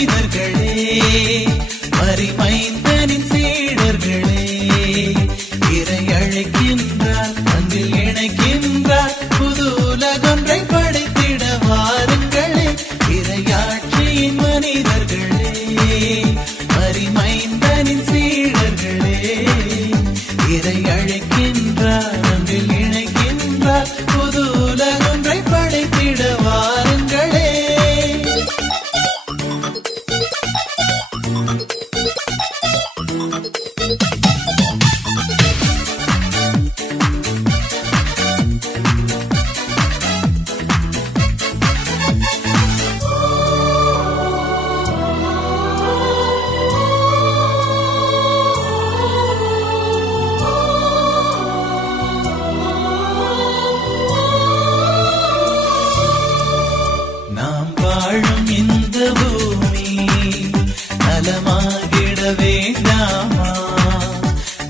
மனிதர்களே, மரிமைந்தனின் சீடர்களே, இறை அழைக்கின்றார், அன்பில் இணைக்கின்றார், புது உலகொன்றை படைத்திட வாருங்களே. இறையாட்சியின் மனிதர்களே, மரிமைந்தனின் சீடர்களே, இறை அழைக்கின்றார், அன்பில் இணைக்கின்றார், புது உலகொன்றை படைத்திட வாருங்களே. நாம் வாழும் இந்த பூமி நலமாகிட வேண்டாமா?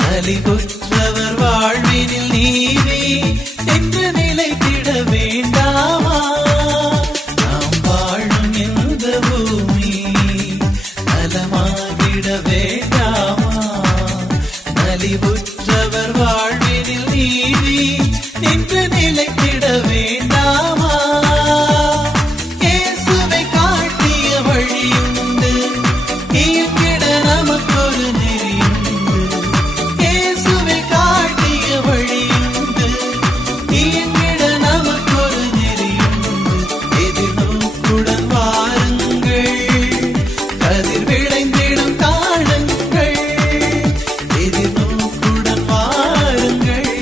நலிவுற்றவர் வாழ்வினில் நீதி என்று நிலைத்திட வேண்டாமா? நாம் வாழும் இந்த பூமி நலமாகிட வேண்டாமா? நலிவுற்றவர் வாழ்வினில் நீதி என்று நிலைத்திட வேண்டாமா? இயேசுவை காட்டிய வழியுண்டு, இயங்கிட நமக்கொரு நெறியுண்டு. இயேசுவை காட்டிய வழியுண்டு, இயங்கிட நமக்கொரு நெறியுண்டு. எதிர்நோக்குடன் வாருங்கள், கதிர் விளைந்திடும் காணுங்கள். எதிர்நோக்குடன் வாருங்கள்,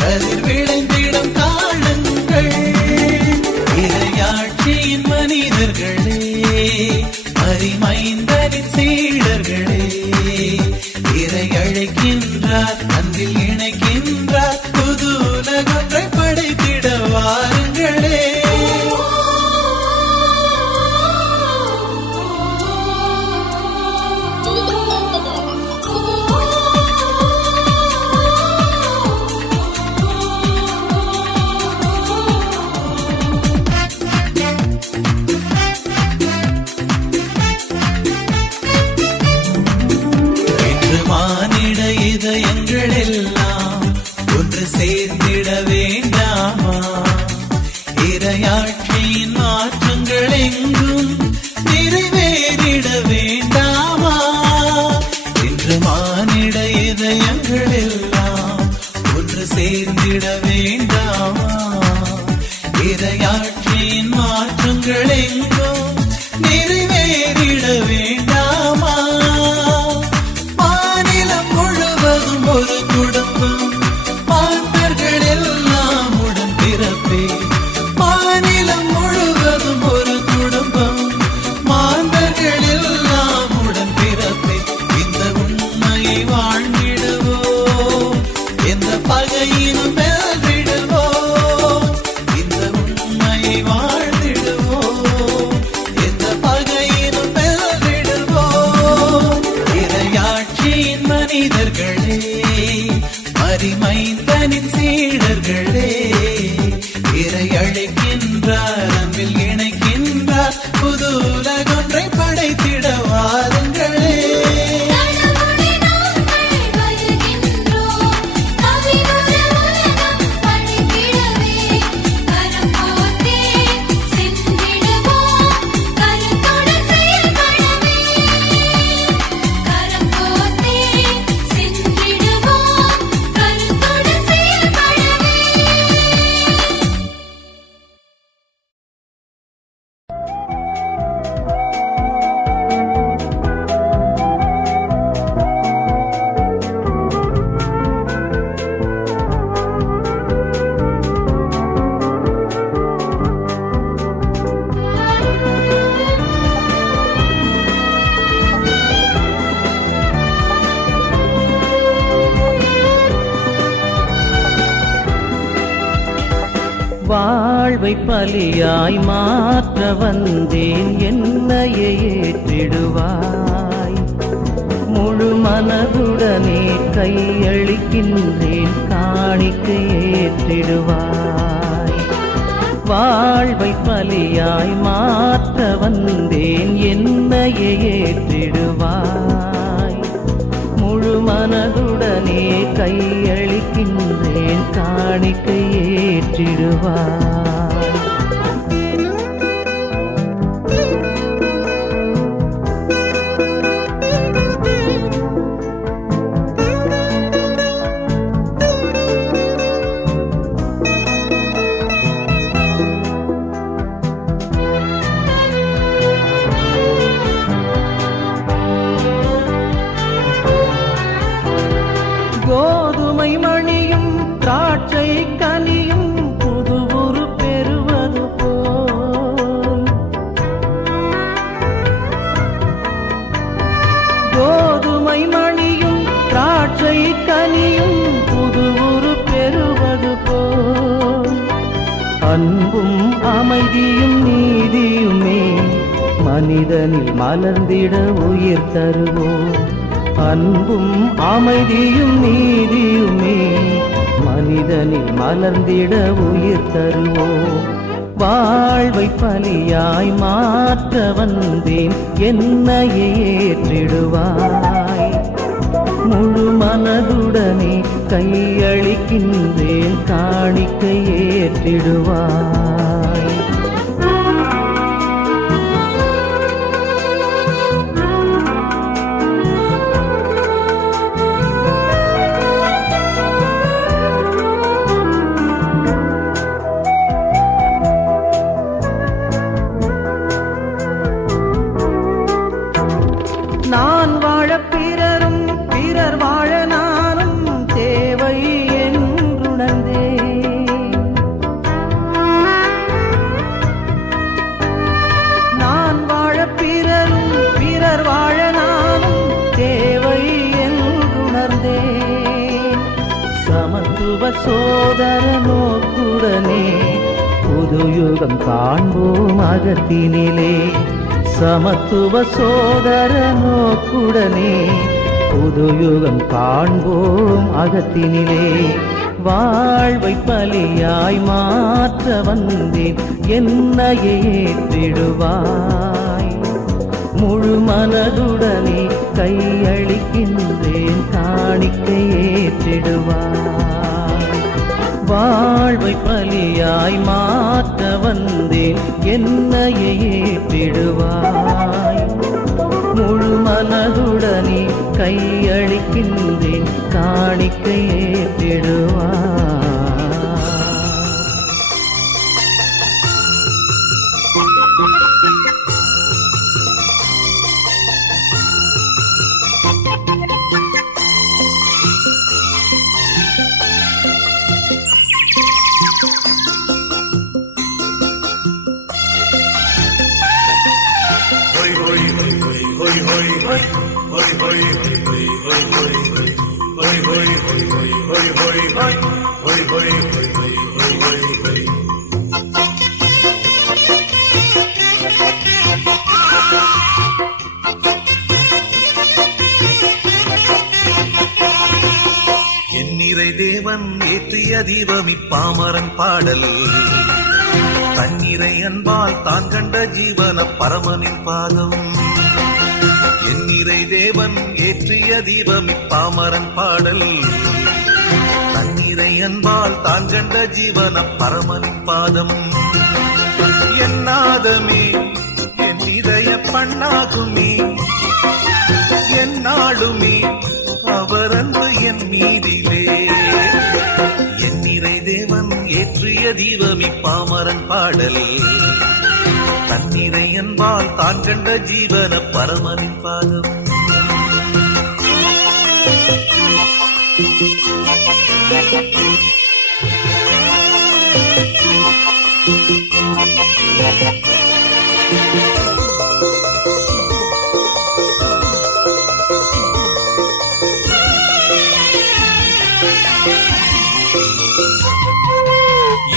கதிர் விளைந்திடும் காணுங்கள். இறையாட்சியின் மனிதர்களே, மரிமைந்தனின் சீடர்களே, இறை அழைக்கின்றார், அன்பில் இணைக்கின்றார், புது உலகொன்றை படைத்திட வாருங்களே. இன்று மானிட இதயங்கள் எல்லாம் ஒன்று சேர்ந்திட வேண்டாமா? இறையாட்சியின் மாற்றங்கள் எங்கும் நிறைவேறிட வேண்டாமா? இன்று மானிட இதயங்கள் எல்லாம் ஒன்று சேர்ந்திட வேண்டாமா? இறையாட்சியின் மாற்றங்கள் எங்கும் நிறைவேறிட வேண்டாமா? மாநிலம் முழுவதும் ஒரு குடும்பம், மாந்தர்கள் எல்லாம் உடன் பிறப்பே. மாநிலம் முழுவதும் ஒரு குடும்பம், மாந்தர்கள் எல்லாம் உடன் பிறப்பே. இந்த உண்மையை வாழ்ந்திடுவோம், எந்த பகையினும் வெல்ந்திடுவோம். இந்த உண்மையை வாழ்ந்திடுவோம், எந்த பகையினும் வெல்ந்திடுவோம். இறையாட்சியின் மனிதர்களே, மரிமைந்தனின் சீடர்களே, இறை அழைக்கின்றார், அன்பில் இணைக்கின்றார், புது உலகொன்றை படைத்திட வாருங்களே. வாழ்வை பலியாய் மாற்ற வந்தேன், என்னையே ஏற்றிடுவாய். முழு மனதுடனே கையளிக்கின்றேன், காணிக்கை ஏற்றிடுவாய். வாழ்வை பலியாய் மாற்ற வந்தேன் என்னையே ஏற்றிடுவாய். முழு மனதுடனே கையளிக்கின்றேன் காணிக்கை ஏற்றிடுவாய். கோதுமை மணியும் திராட்சை கனியும் புது உரு பெறுவது போல், கோதுமை மணியும் திராட்சை கனியும் புது உரு பெறுவது போல், அன்பும் அமைதியும் நீதியுமே மனிதனில் மலர்ந்திட உயிர் தருவோம். அன்பும் அமைதியும் நீதியுமே மனிதனில் மலர்ந்திட உயிர் தருவோம். வாழ்வை பலியாய் மாற்ற வந்தேன் என்னையே ஏற்றிடுவாய். முழு மனதுடனே கையளிக்கின்றேன் காணிக்கை ஏற்றிடுவாய். நான் வாழ பிறரும் பிறர் வாழ நானும் தேவை என்றுணர்ந்தேன். நான் வாழ பிறரும் பிறர் வாழ நானும் தேவை என்றுணர்ந்தேன். சமத்துவ சோதர நோக்குடனே புது யுகம் காண்போம் அகத்தினிலே. சமத்துவ சோதர நோக்குடனே புது யுகம் காண்போம் அகத்தினிலே. வாழ்வை பலியாய் மாற்ற வந்தேன் என்னையே ஏற்றிடுவாய். முழு மனதுடனே கையளிக்கின்றேன் காணிக்கை ஏற்றிடுவாய். வாழ்வை பலியாய் மாற்ற வந்தேன் என்னையே ஏற்றிடுவாய். முழு மனதுடனே கையளிக்கின்றேன் காணிக்கை ஏற்றிடுவாய். என்னிறை தேவன் ஏற்றிய தீபம் இப்பாமரன் பாடல். தன்னிறை அன்பால் தான் கண்ட ஜீவன பரமனின் பாதம். என்னிறை தேவன் ஏற்றிய தீபம் இப்பாமரன் பாடல். தன்னிறை அன்பால் தான் கண்ட ஜீவன பரமனின் பாதம். என் நாதமே என் இதய பண்ணாகுமே என் நாளுமே அவர் அன்பு என் மீதிலே. என்னிறை தேவன் ஏற்றிய தீபம் இப்பாமரன் பாடல். தன்னிறை அன்பால் தான் கண்ட ஜீவன பரமனின் பாதம்.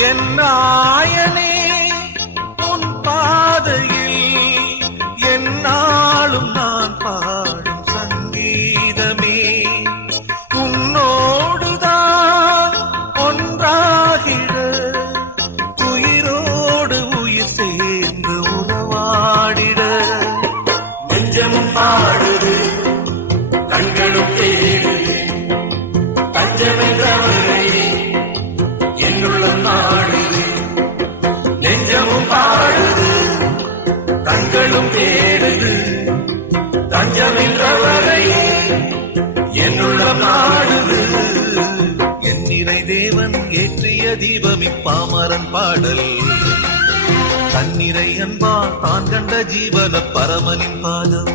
என் நாயனே உன் பாதையில் என்னாலும் நான் பாடும் சங்கீதமே. உன்னோடுதான் ஒன்றாகிட உயிரோ கொண்டாடுது. என் இறை தேவன் ஏற்றிய தீபம் இப்பாமரன் பாடல். தன்னிறை அன்பா தான் கண்ட ஜீவன பரமனின் பாதம்.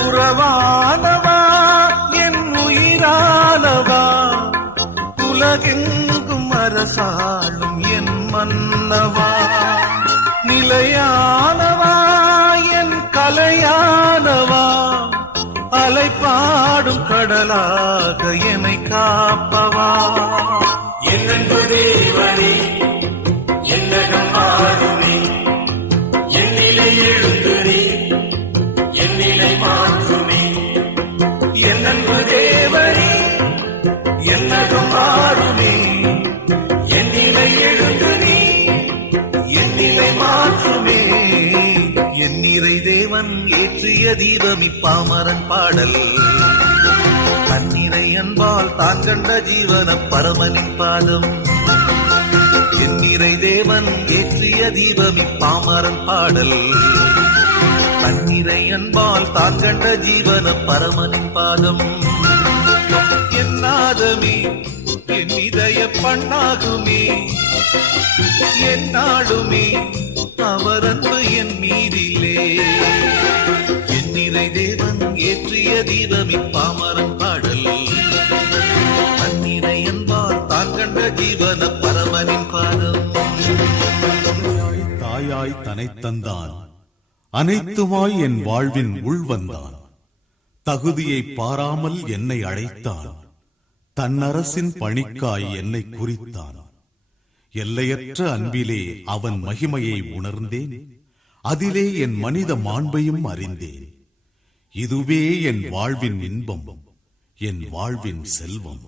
உறவானவா என் உயிரானவா, உலகெங்கும் அரசாளும் என் மன்னவா, நிலையானவா என் கலையானவா, அலைப்பாடும் கடலாக என்னை காப்பவா. என்னன்பு தேவனே என்னகம் ஆடுமே, என் நிலை எழுந்துரே என் நிலை மாற்றுமே. என்னன்பு தேவனே என்னகம் ஆடுமே, என் நிலை எழுந்து நீ என் நிலை மாற்றுமே. என் நிறை தேவன் ஏற்றிய தீபம் இப்பாமரன் பாடல். தன்னிறை அன்பால் தான் கண்ட ஜீவன பரமனின் பாதம். என் நிறை தேவன் ஏற்றிய தீபம் இப்பாமரன் பாடல். தன்னிறை அன்பால் தான் கண்ட ஜீவன பரமனின் பாதம். என் நாதமே என் இதய பண்ணாகுமே, என் நாடுமே அவர் அன்பு என் மீதிலே. என் நிறை தேவன் ஏற்றிய தீபம் இப்பாமரன் பாடல். தன்னிறை அன்பால் தான் கண்ட ஜீவன பரமனின் பாதம். தாயாய் தனைத் தந்தான், அனைத்துமாய் என் வாழ்வின் உள்வந்தான். தகுதியை பாராமல் என்னை அழைத்தான், தன்னரசின் பணிக்காய் என்னை குறித்தான். எல்லையற்ற அன்பிலே அவன் மகிமையை உணர்ந்தேன், அதிலே என் மனித மாண்பையும் அறிந்தேன். இதுவே என் வாழ்வின் இன்பம், என் வாழ்வின் செல்வம்.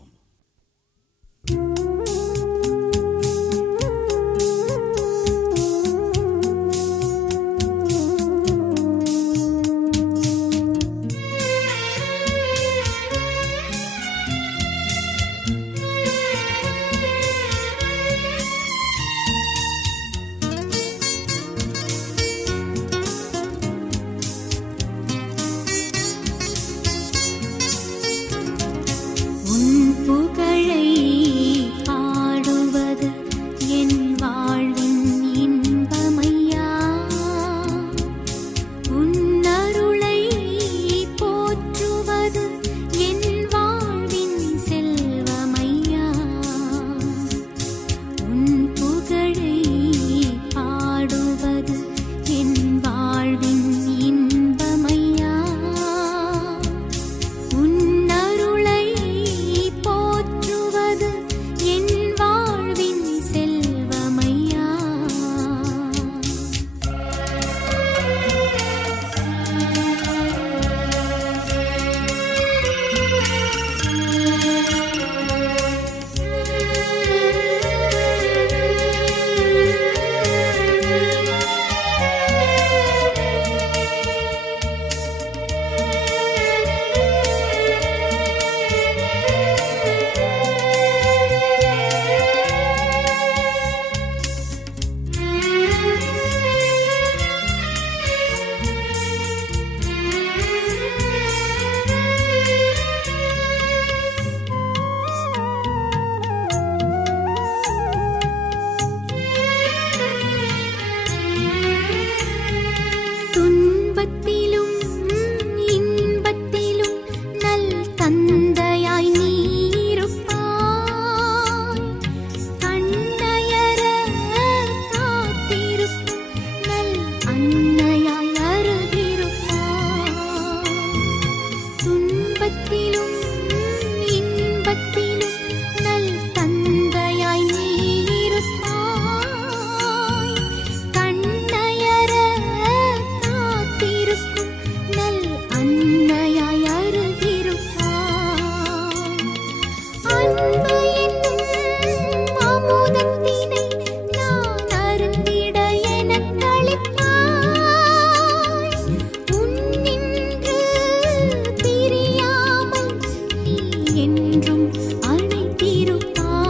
என்றும் அணைத்திருப்பாய்,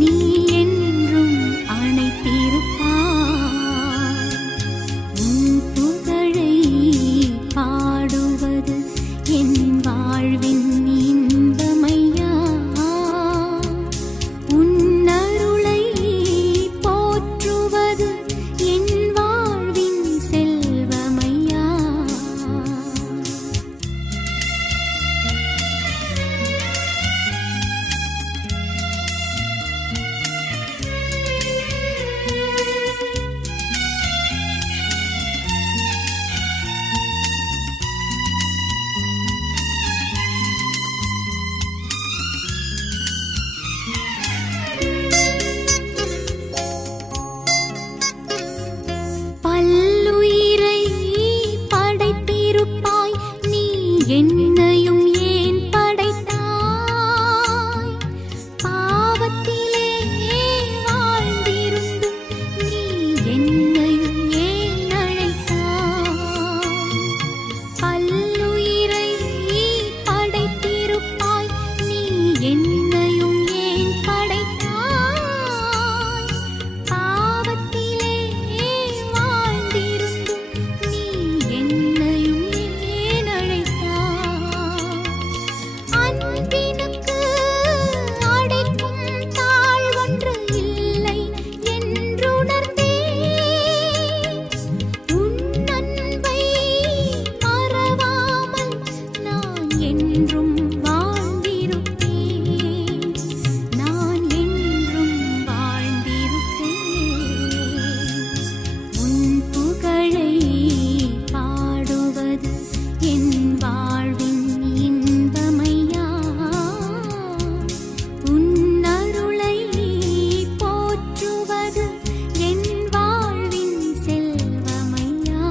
நீ என்றும் அணைத்திருப்பாய். உன் புகழை பாடுவது என் வாழ்வின் இன்பமையா, உன் அருளை போற்றுவது என் வாழ்வின் செல்வமையா. பல்லுயிரை படைத்திருப்பாய், நீ என்னையும் ஏன் படைத்தாய்? பாவத்திலே வாழ்ந்திருந்தும் நீ என்னையும் ஏன் அழைத்தாய்? பல்லுயிரை படைத்திருப்பாய், நீ என்னையும் ஏன் படைத்தாய்? பாவத்திலே வாழ்ந்திருந்தும் நீ என்னையும் ஏன் அழைத்தாய்? அன்பினுக்கு அடைக்கும் தாழ்வொன்று இல்லை என்றுணர்ந்தேன். உன் அன்பை மறவாமல் நான் என்றும் வாழ்ந்திருப்பேன், நான் என்றும் வாழ்ந்திருப்பேன். உன் புகழை பாடுவது என் வாழ்வின் இன்பமையா, உன் அருளை போற்றுவது என் வாழ்வின் செல்வமையா.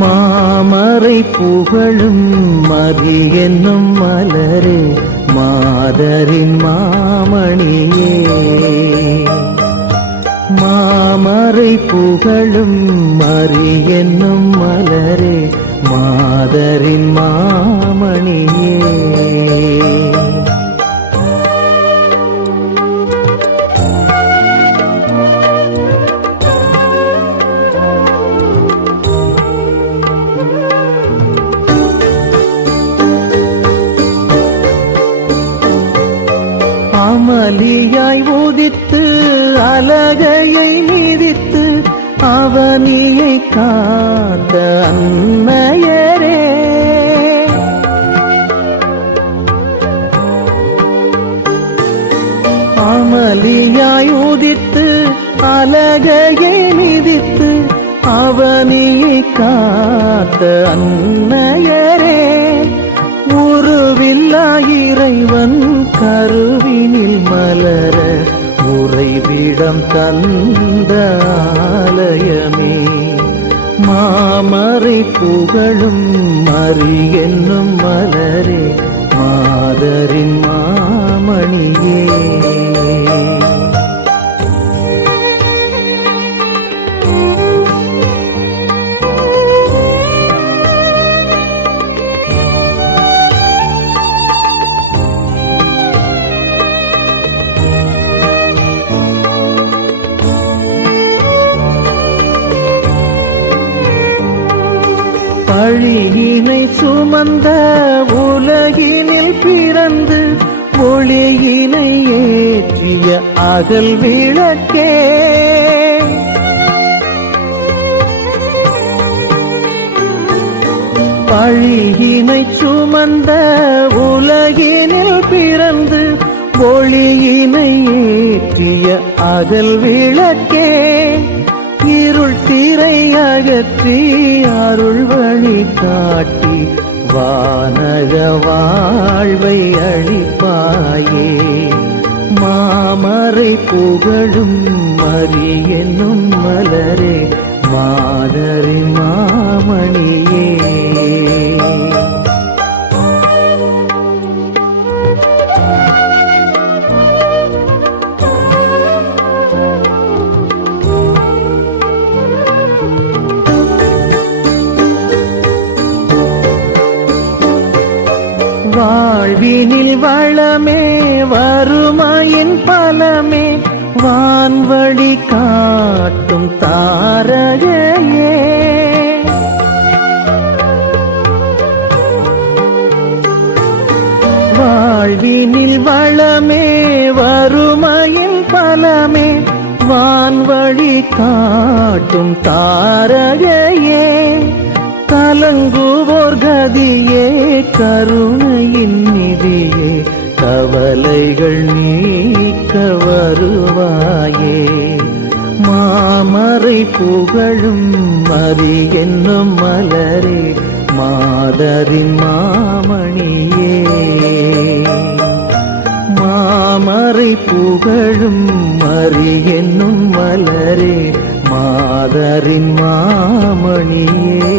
மாமரை புகழும் மதி என்னும் மலரே, மாதரின் மாமணியே. மாமரை புகழும் மதி என்னும் மலரே, மாதரின் மாமணியே. அமளியாய் உதித்து அலகையை மிதித்து அவனியை காத்த அன்னையரே, அமளியாய் உதித்து அலகையை மிதித்து அவனியை காத்த அன்னையரே, உருவில்லா இறைவன் கருவினில் மலர உறைவிடம் தந்த ஆலயமே. மாமரை புகழும் மறி என்னும் மலரே, மாதரின் மாமணியே. பழியினை சுமந்த உலகினில் பிறந்து ஒளியினை ஏற்றிய அகல் விளக்கே, பழியினை சுமந்த சுமந்த உலகினில் பிறந்து ஒளியினை ஏற்றிய அகல் விளக்கே, இருள் திரை அகற்றி அருள் வழி காட்டி வானக வாழ்வை அளிப்பாயே. மாமரை புகழும் மரி என்னும் மலரே, மாதரின் மாமணியே. வாழ்வினில் வளமே வறுமையின் பலமே, வான்வழி காட்டும் தாரகையே. வாழ்வினில் வளமே வறுமையின் பலமே, வான்வழி காட்டும் தாரகையே. கலங்குவோர் கதியே, கருணையின் நிதியே, கவலைகள் நீக்க வருவாயே. மாமரை புகழும் மரி என்னும் மலரே, மாதரின் மாமணியே. மாமரை புகழும் மரி என்னும் மலரே, மாதரின் மாமணியே.